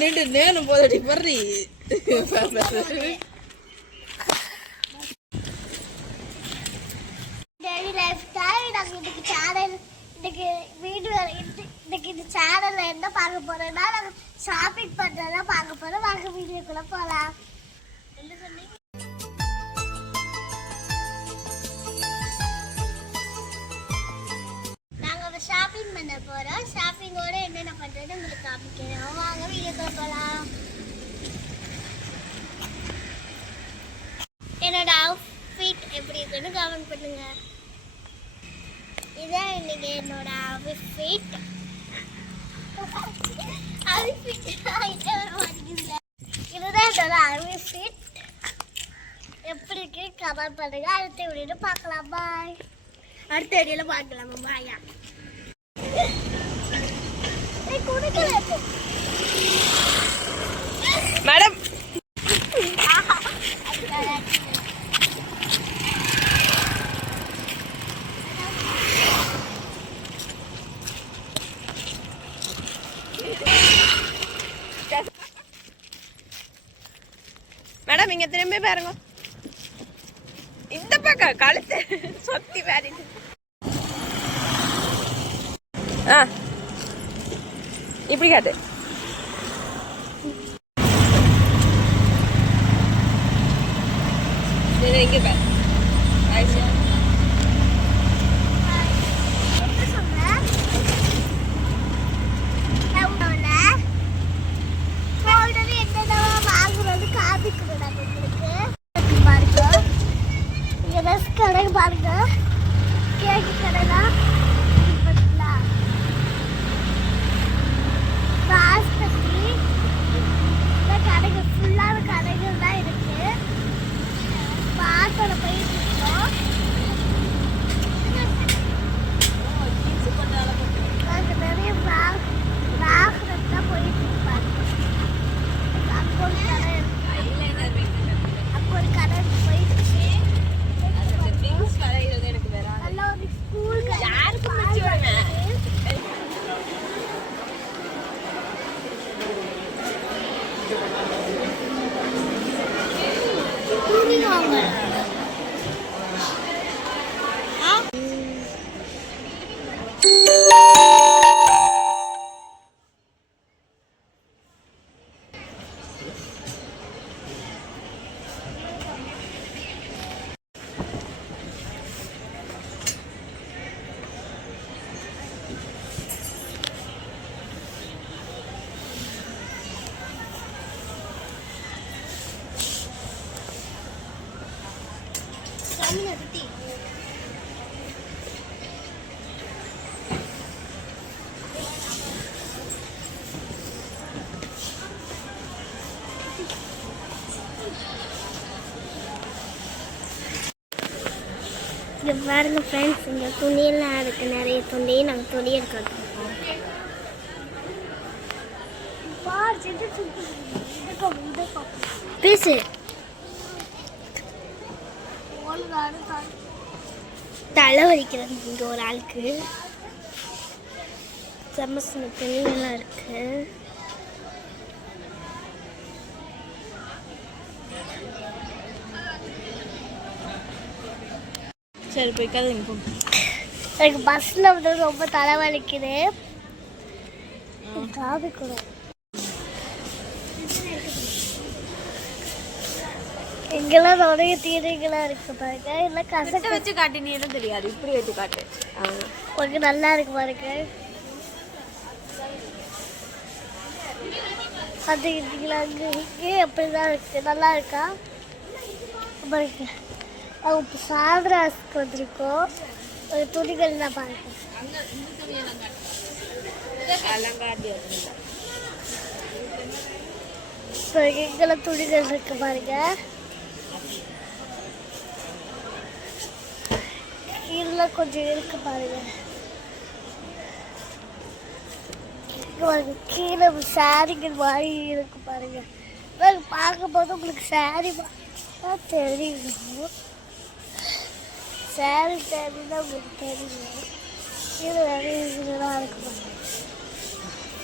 நின்று நேரம் போதடி பர்றி daily life style நாங்கள் இன்னைக்கு சேனல் இன்னைக்கு வீடியோ இன்னைக்கு இந்த சேனலில் என்ன பார்க்க போகிறோம்னா நாங்கள் ஷாப்பிங் பண்ணுறதா பார்க்க போகிறோம். வாங்க வீடியோக்குள்ளே போகலாம். என்ன சொன்னீங்க? நாங்கள் ஷாப்பிங் பண்ண போகிறோம். ஷாப்பிங்கோட என்னென்ன பண்ணுறது உங்களுக்கு காமிக்கிறோம். வாங்க வீடியோக்குள்ளே போகலாம். என்னோட அவுட்ஃபிட் எப்படி இருக்குன்னு கமெண்ட் பண்ணுங்க. இதான் இன்னைக்கு என்னோட அவுட்ஃபிட். இதுதான் என்னோட அவுட்ஃபிட். எப்படி இருக்கு கமெண்ட் பண்ணுங்க. அடுத்த வீடியோல பார்க்கலாம். பாய். அடுத்த வீடியோல பார்க்கலாம். பாயா. மேடம் மேடம் இங்க திரும்பி பாருங்க. இந்த பக்கம் கழுத்து சொத்தி வேறு. இப்படி காட்டு. இங்க பாரு. கடைக்கு பாருங்க. கேக்கு கடைனா கடைகள் ஃபுல்லான கடைகள் தான் இருக்கு. பாட்டோட போயிட்டு இருக்கோம். நிறைய வாகனம் தான் போயிட்டு இருப்பாங்க. அப்போ ஒரு கடை இருக்கு. அப்போ ஒரு கடை போயிட்டு இங்கே பாருங்க ஃப்ரெண்ட்ஸ். இந்த துணியெல்லாம் இருக்குது. நிறைய துணி. நாங்கள் துணி எடுக்கிறோம். பேசு. தலை வலிக்கிறது இங்கே ஒரு ஆளுக்கு. செம்ம துணியெல்லாம் இருக்கு. சரி போய் கதைங்க. எனக்கு பஸ்ஸில் வந்து ரொம்ப தலைவலிக்குது. காது கூட இங்கெல்லாம் நிறைய தீரைகளாக இருக்கு பாருங்க. இல்லை கசக்க வச்சு காட்டினீன்னு தெரியாது. இப்படி வச்சு காட்டு. கொஞ்சம் நல்லா இருக்கு பாருங்க. அது இங்கே அப்படிதான் இருக்கு. நல்லா இருக்கா பாருங்க. அவங்க இப்போ சாதராசுக்கு வந்திருக்கோம். ஒரு துணிகள் தான் பாருங்க. இப்போ எங்கெல்லாம் துணிகள் இருக்கு பாருங்க. கீழே கொஞ்சம் இருக்கு பாருங்க. கீழே சாரிகள் மாதிரி இருக்கு பாருங்க. பார்க்கும் போது உங்களுக்கு சாரி தெரியும். சாரி தெரியுதான் உங்களுக்கு தெரியும். கீழே நிறைய இதுலாம் இருக்கு பாருங்க.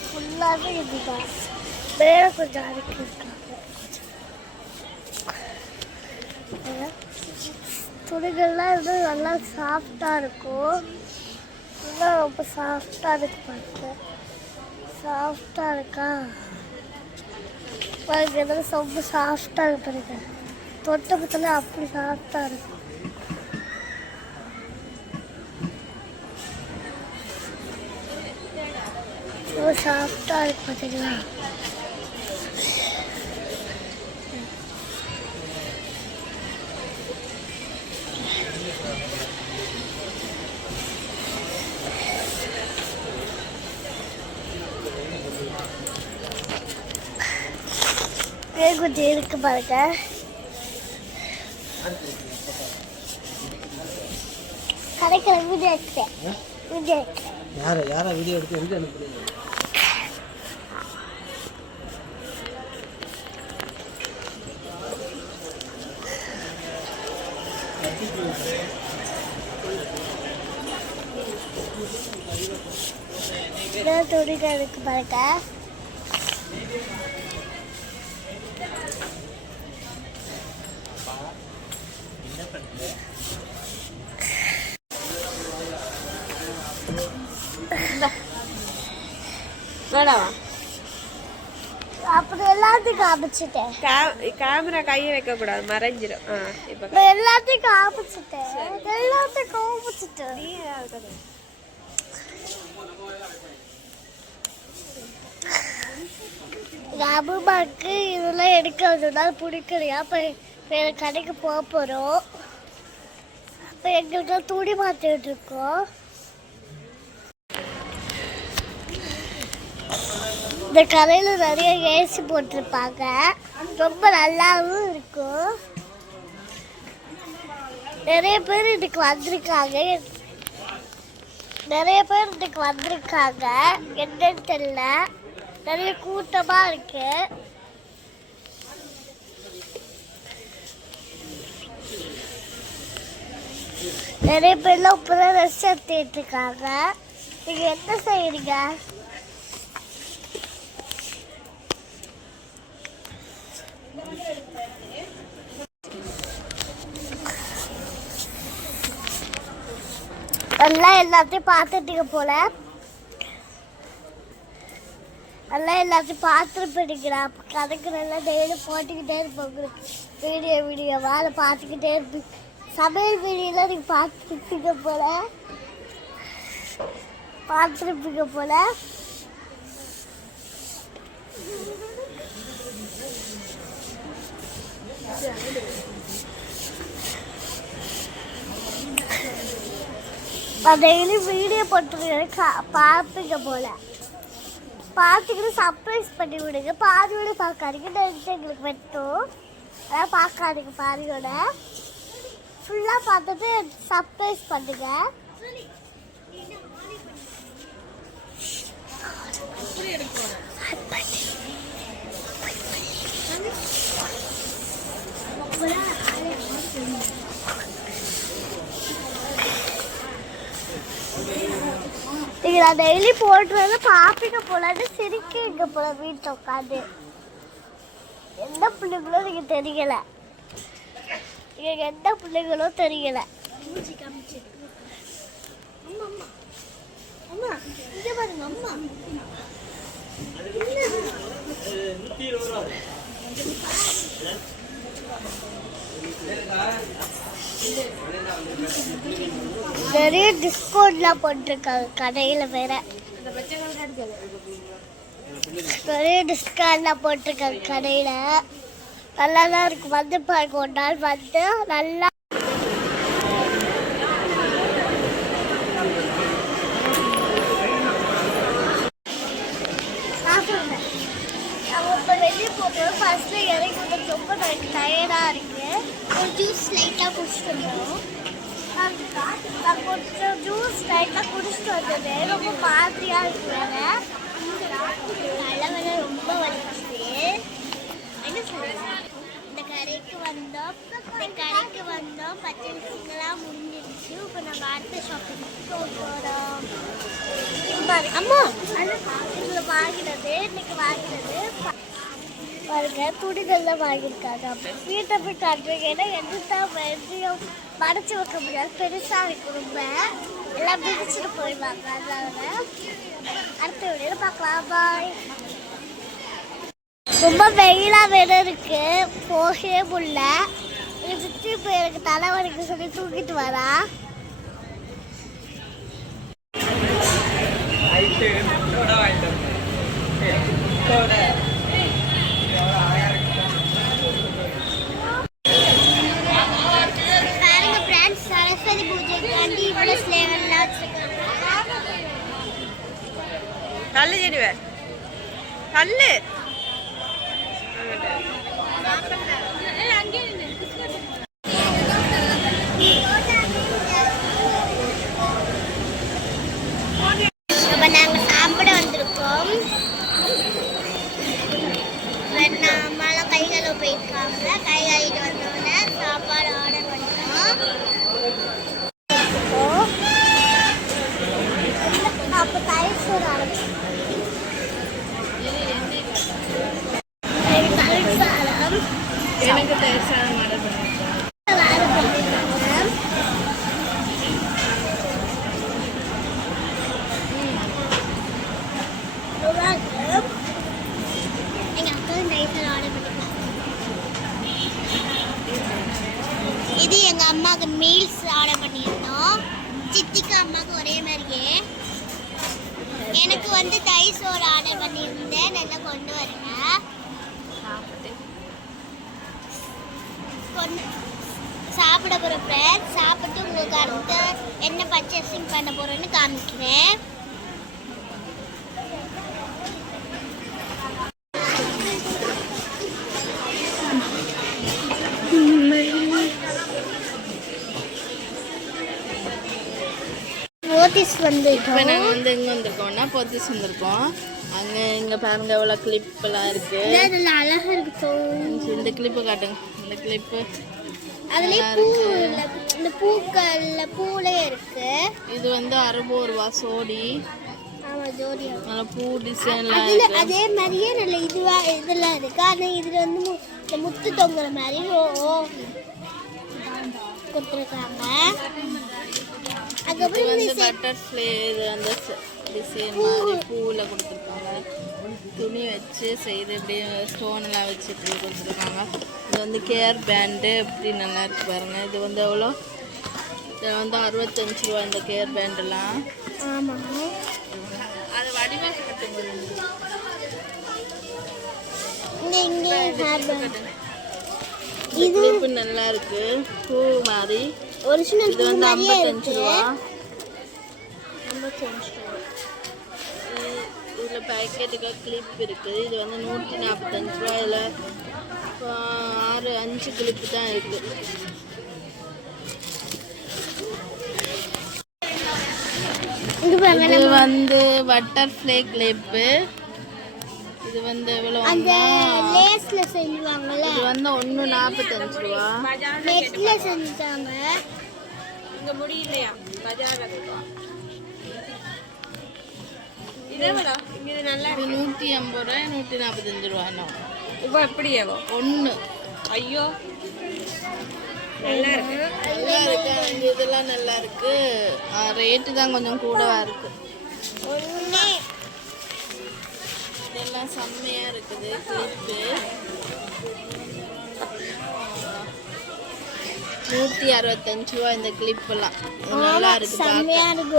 ஃபுல்லாகவே இதுதான். வேற கொஞ்சம் அரைக்கிருக்காங்க. துணிகள்லாம் வந்து நல்லா சாஃப்டாக இருக்கும். இன்னும் ரொம்ப சாஃப்டாக இருக்கு பாருங்க. சாஃப்டாக இருக்கா பாருங்க. இதெல்லாம் ரொம்ப சாஃப்டாக இருக்கு பாருங்க. தொட்ட பத்தல அப்படி சாஃப்டாக இருக்கும். ரொம்ப சாஃப்டாக இருக்கு பார்த்தீங்களா. கொஞ்சம் இருக்கு பாருங்க. கடைக்கிற வீடியோ எடுத்தேன். யாரா வீடியோ எடுத்து எங்க அனுப்புறீங்க? துணிகள் இருக்கு பாருங்க. அப்புறம் எல்லாத்தையும் காமிச்சிட்டேன். கேமரா கையை வைக்க கூடாது, மறைஞ்சிடும். எல்லாத்தையும் காமிச்சிட்டேன். எல்லாத்தையும் காமிச்சிட்டேன். அம்மாவுக்கு இதெல்லாம் எடுக்கிறதுனால பிடிக்கலையா. இப்போ வேறு கடைக்கு போக போகிறோம். இப்போ எங்களுக்கு துணி மாற்றிட்டு இருக்கோம். இந்த கடையில் நிறைய ஏசி போட்டிருப்பாங்க. ரொம்ப நல்லாவும் இருக்கும். நிறைய பேர் இன்னைக்கு வந்திருக்காங்க. என்னன்னு தெரியல. நிறைய கூட்டமாக இருக்கு. நிறைய பேர்லாம் இப்போதான் ரெஸ்ட் எடுத்துட்டு இருக்காங்க. நீங்கள் என்ன செய்யறீங்க? எல்லாம் எல்லாத்தையும் பார்த்துட்டீங்க போல. எல்லாம் எல்லாத்தையும் பார்த்துருப்பீங்களா. கணக்கு நல்லா டெய்லி போட்டுக்கிட்டே இருப்போம். வீடியோ வேலை பார்த்துக்கிட்டே இருப்பீங்க. சமையல் வீடியோலாம் நீங்கள் பார்த்துருப்பீங்க போல. டெய்லி வீடியோ போட்டு பார்ப்பீங்க போல. பார்த்துக்கிட்டு சர்ப்ரைஸ் பண்ணி விடுங்க. பாதியோட பார்க்காதீங்க. எங்களுக்கு வெட்டும். அதான் பார்க்காதீங்க. பாதியோட ஃபுல்லாக பார்த்துட்டு சர்ப்ரைஸ் பண்ணுங்க. நீங்கள் நான் டெய்லி போட்டு வந்து பார்ப்பீங்க போலான்னு சிரிக்கீங்க போல. வீட்டில் உட்காந்து எந்த பிள்ளைங்களோ நீங்கள் தெரியலை. நீங்கள் எந்த பிள்ளைங்களோ தெரியலை. நிறைய டிஸ்கவுண்ட்லாம் போட்டிருக்காங்க கடையில். வேற நிறைய டிஸ்கவுண்ட்லாம் போட்டிருக்காங்க கடையில். நல்லா தான் இருக்கு. வந்து பாருங்க. ஒரு நாள் வந்து நல்லா வெளியே போட்டோம். ஃபர்ஸ்ட்ல இறங்கி வந்து ரொம்ப டயர்டாக இருக்கு. ஒரு ஜூஸ் லைட்டாக குடிச்சிட்டு வந்தோம். கொஞ்சம் ஜூஸ் லைட்டாக குடிச்சிட்டு வந்தது. ரொம்ப மாதிரியாக இருக்கு. தலைவலி ரொம்ப வலிச்சு. என்ன சொல்லுங்க. இந்த கடைக்கு வந்தோம். பர்ச்சேசிங்லாம் முடிஞ்சிருச்சு. இப்போ நம்ம அடுத்த ஷாப்பிங் போகிறோம். அம்மா இதில் வாங்கினது இன்னைக்கு வாங்கினது பாருங்க துணிகள்லாம் வாங்கியிருக்காங்க. வீட்டை போய் காட்டுறீங்க. ஏன்னா எதுதான் எதையும் மறைச்சு வைக்க முடியாது, பெருசாக இருக்கும் ரொம்ப. எல்லாம் பிடிச்சிட்டு போயிடுவாங்க. அதனால அடுத்த வீடியோவில் பார்க்கலாம். பாய். ரொம்ப வெயிலாக வேற இருக்கு, போகவே முடியல. என் சுற்றி போய் எனக்கு தலைவலிக்கு சொல்லி தூக்கிட்டு வரா. பாருங்க ஃப்ரெண்ட்ஸ், சரஸ்வதி பூஜைக்காண்டி இவ்வளோ ஸ்லேவெல்லாம் வச்சுருக்காங்க. கல்லு செடிவே கல்லு இப்போ நாங்கள் சாப்பிட வந்திருக்கோம். அம்மாலாம் கை கழுவ போயிருக்காங்க. கை கழுவிட்டு வந்தோடனே சாப்பாடு ஆர்டர் பண்ணோம். அப்போ தயிர் சோறு ஆரம்பிச்சோம். எனக்கு தயிர் சாதம் ஆர்டர் பண்ணி இது எங்க அம்மாவுக்கு மீல்ஸ் ஆர்டர் பண்ணியிருந்தோம். சித்திக்கு அம்மாவுக்கு ஒரே மாதிரியே. எனக்கு வந்து தயிர் சோறு ஆர்டர் பண்ணியிருந்தேன். நல்லா கொண்டு வரேங்க. சாப்பிட போகிறேன். சாப்பிட்டு உங்களுக்கு அடுத்த என்ன பர்ச்சேசிங் பண்ண போகிறேன்னு காமிக்கிறேன். போத்திஸ் வந்து இப்போ நாங்கள் வந்து எங்கே வந்திருக்கோம்னா போத்திஸ் வந்திருக்கோம். அங்கே இங்கே பாருங்க எவ்வளோ கிளிப்பெல்லாம் இருக்கு. இதெல்லாம் அழகா இருக்கு. இந்த கிளிப்பு காட்டுங்க. இந்த கிளிப்பு அதுலயே பூ இல்ல, இந்த பூக்கள்ல பூலே இருக்கு. இது வந்து 60 ரூபா சோடி. ஆமா, ஜோடி. நல்ல பூ டிசைன்லாம் அதுல இருக்கு. அதே மாதிரியே நல்ல இதுவா இதெல்லாம் இருக்கு. ஆனா இதுல வந்து இந்த முத்து தொங்குற மாதிரி கொடுத்துருக்காங்க. இது அதுக்கப்புறம் வந்து பட்டர்ஃப்ளை, இது அந்த டிசைன் மாதிரி பூவில் கொடுத்துருக்காங்க. துணி வச்சு செய்து இப்படி ஸ்டோன்லாம் வச்சு இப்படி கொடுத்துருக்காங்க. இது வந்து கேர் பேண்டு இப்படி நல்லா இருக்கு பாருங்க. இது வந்து எவ்வளோ? இது வந்து 65 ரூபா இந்த கேர் பேண்டெல்லாம். ஆமா, அது வடிவாக கட்டுங்க. இங்க இது கிளிப்பு நல்லா இருக்கு, பூ மாதிரி. ஒரிஜினல் இது வந்து 55 ரூபா. இதில் பேக்கெட்டுக்கு கிளிப் இருக்குது. இது வந்து 145 ரூபா. இதில் 5 கிளிப்பு தான் இருக்கு. இது வந்து பட்டர்ஃப்ளை கிளிப்பு. இது வந்து எவ்வளோ? அந்த லேஸ்ல செஞ்சுவாங்கல்ல, இது வந்து 145 ரூபா. நெட்ல செஞ்சாங்க. இங்க முடியலையா பஜார்ல இருக்கும். இதே வேணா இங்க இது நல்லா இது 150 ரூபா, 145 ரூபா. இப்போ எப்படியாவோ ஒன்று ஐயோ நல்லா இருக்கு. நல்லா இருக்கு. அந்த இதெல்லாம் நல்லா இருக்கு. ரேட்டு தான் கொஞ்சம் கூடவா இருக்கு. ஒண்ணே இதெல்லாம் செம்மையா இருக்குது. கிளிப்பு 165 ரூபா இந்த கிளிப்பெல்லாம். நல்லா இருக்கு. செம்மையா இருக்கு.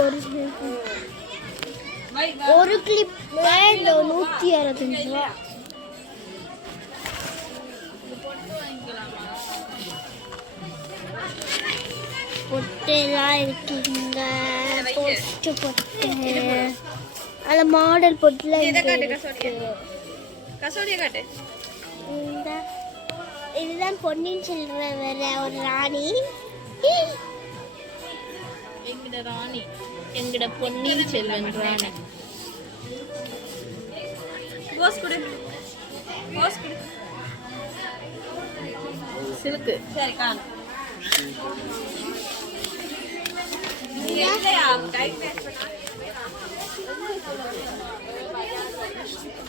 ஒரு கிளிப் 165 ரூபா. பொட்டெல்லாம் இருக்குங்க. பொட்டு பொட்டு அதில் மாடல் பொட்டுலாம் இருக்கு. கசோடியை காட்டு. இதுதான் பொன்னியின் செல்வன் வேற ஒரு ராணி. எங்கட ராணி, எங்கட பொன்னியின் செல்வன் ராணி. போஸ் கொடு, போஸ் கொடு. சில்க்கு. சரி காணு. இல்லையா டைம் வேஸ்ட் பண்ணா.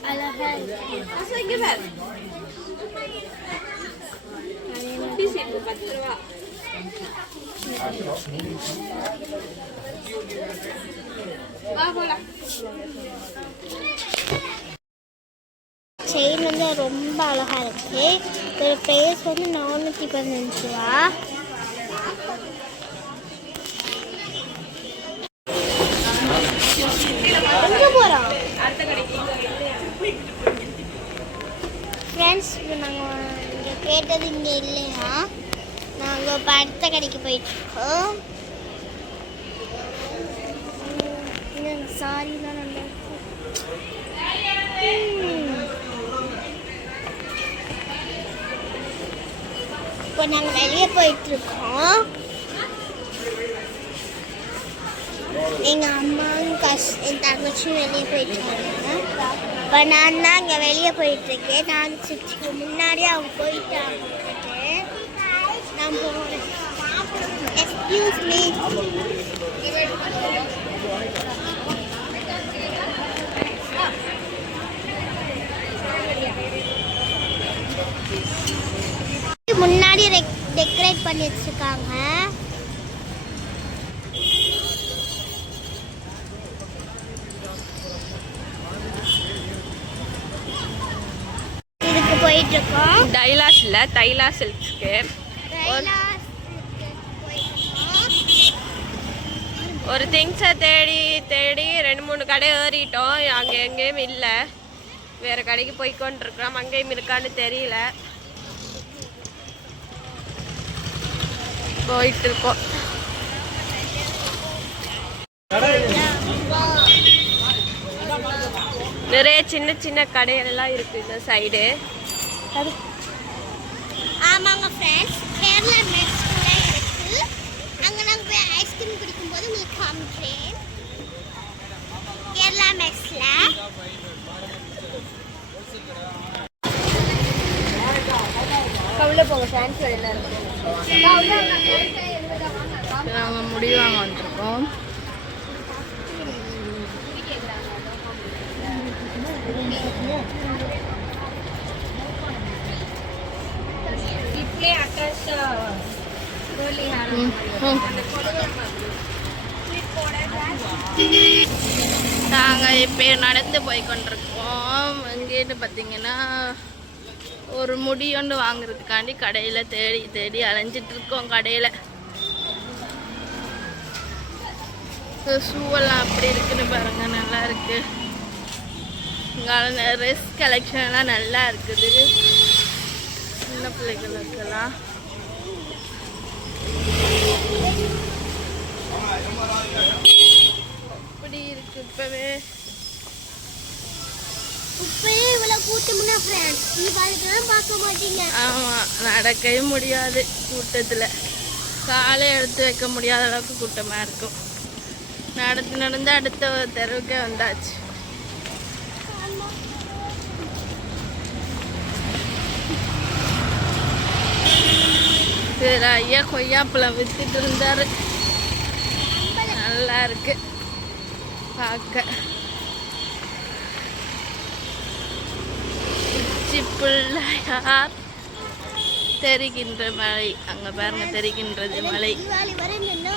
அழகா இருக்கு. இங்க பாரு. 10 ரூபா. வா போலாம். செயின் வந்து ரொம்ப அழகா இருக்கு. ஒரு ப்ரைஸ் வந்து 415 ரூபா. எங்க போறோம் ஃப்ரெண்ட்ஸ்? நாங்கள் இங்கே கேட்டது இங்கே இல்லையா, நாங்கள் இப்போ அடுத்த கடைக்கு போயிட்டுருக்கோம். சாரிலாம் நல்லா இருக்கு. இப்போ நாங்கள் வெளியே போயிட்டுருக்கோம். எங்கள் அம்மாவும் என் தங்கச்சியும் வெளியே போயிட்டாங்க. இப்போ நான் தான் இங்கே வெளியே போயிட்டுருக்கேன். நான் சிக்ஸ்க்கு முன்னாடி அவங்க போயிட்டாங்க. நான் போகிறேன். Excuse me. முன்னாடி டெக்கரேட் பண்ணி வச்சிருக்காங்க. இதுக்கு போயிட்டு இருக்கோம். டைலாஸ் இல்ல, தைலா சில்க்ஸ்க்கு ஒரு திங்ஸை தேடி தேடி 2-3 கடை ஏறிட்டோம். அங்கே எங்கேயும் இல்லை. வேறு கடைக்கு போய்க்கொண்டிருக்கிறோம். அங்கேயும் இருக்கான்னு தெரியல. போயிட்டு இருக்கோம். நிறைய சின்ன சின்ன கடையெல்லாம் இருக்குது இந்த சைடு. ஆமாங்க ஃப்ரெண்ட்ஸ், கேரளா மெக்ஸ்ல இருக்கு. அங்கே நாங்கள் போய் ஐஸ்கிரீம் குடிக்கும்போது உங்களுக்கு காமிக்கிறேன். கேரளா மெக்ஸ்ல உள்ள போங்க ஃபேன்ஸ் வெளியில இருக்கு. நாங்கள் முடி வாங்க வந்திருக்கோம். நாங்கள் இப்போ நடந்து போய் கொண்டிருக்கோம். எங்கேன்னு பார்த்தீங்கன்னா ஒரு முடி ஒன்று வாங்குறதுக்காண்டி கடையில் தேடி தேடி அலைஞ்சிட்டு இருக்கோம். கடையில் ஷூவெல்லாம் அப்படி இருக்குன்னு பாருங்க, நல்லா இருக்கு. இங்கே ட்ரெஸ் கலெக்ஷன்லாம் நல்லா இருக்குது. சின்ன பிள்ளைகளுக்கெல்லாம் அப்படி இருக்கு. இப்பவே இவ்வளவு கூட்டம்னா ஃப்ரெண்ட்ஸ், தீபாவளிக்கெல்லாம் பார்க்க மாட்டீங்க. ஆமாம், நடக்கவே முடியாது கூட்டத்தில். காலை எடுத்து வைக்க முடியாத அளவுக்கு கூட்டமாக இருக்கும். நடந்து நடந்து அடுத்த தெருவுக்கே வந்தாச்சு. சரி, ஐயா கொய்யாப்பழம் வித்துட்டு இருந்தாரு. நல்லா இருக்கு பார்க்க. உச்சி பிள்ளையார் தெரிகின்ற மலை, அங்க பாருங்க தெரிகின்றது மலை. தீபாவளி வரை நின்னா